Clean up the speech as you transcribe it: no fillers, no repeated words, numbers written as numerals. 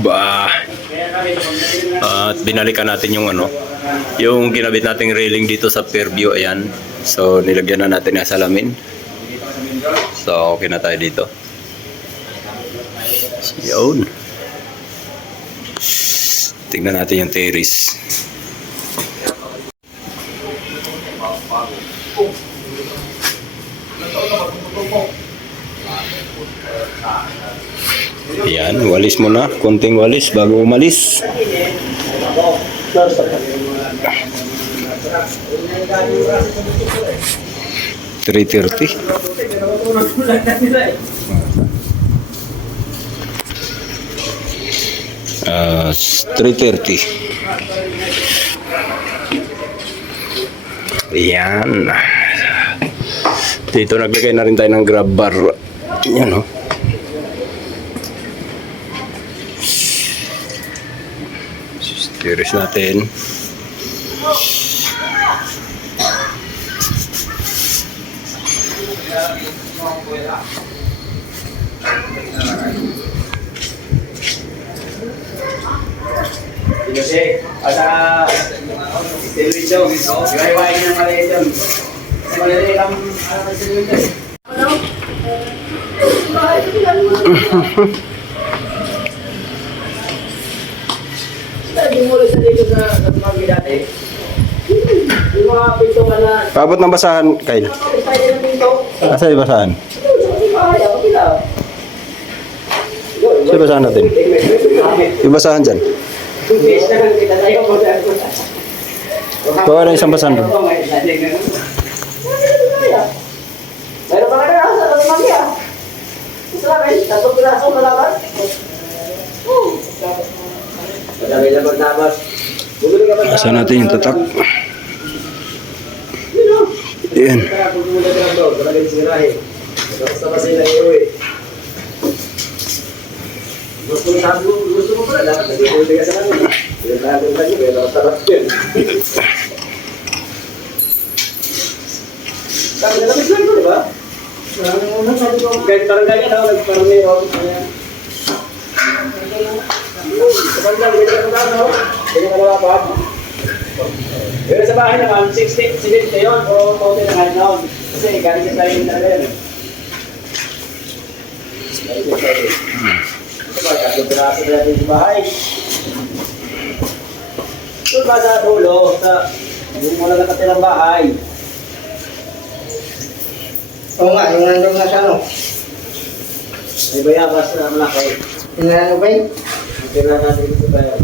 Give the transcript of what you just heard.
Bah. At binalikan natin yung yung ginabit nating railing dito sa Fairview, ayan. So nilagyan na natin ng salamin. So okay na tayo dito. Yun. Tingnan natin yung terrace. Ayan, walis mo na. Konting walis bago umalis. 3:30. 3:30. Ayan. Dito naglagay na rin tayo ng grab bar. Ayan o. Tiris natin. Kasi ada television, gaya-gaya ng maliit yun. Maliit ang television. Paabot ng basahan, Kyle. Asa yung basahan? Sa basahan natin. Yung basahan dyan. Bawa na isang basahan doon. Asa natin yung tatak. Ayan. Gusto mo pala, dapat nag-iulog ka sa kanila. Yung naging sa'yo, kaya nakasarap yun. Sabi na labis lang ito, di ba? Kahit parang ganyan ako, parang may ako. Kapag lang, ganyan ako na ako. Ganyan ka na ako. Pero sa bahay naman, 60 yun, o 40 na ngayon naon. Kasi galing sa tayo na rin. Galing sa tayo. Kasi piraso na natin sa bahay. Doon ba sa dulo, yung wala nakatirang bahay? Oo nga, yung nandun na siya, no? May bayabas na malaki. Yung nandun ba yun? Yung tira natin dito tayo.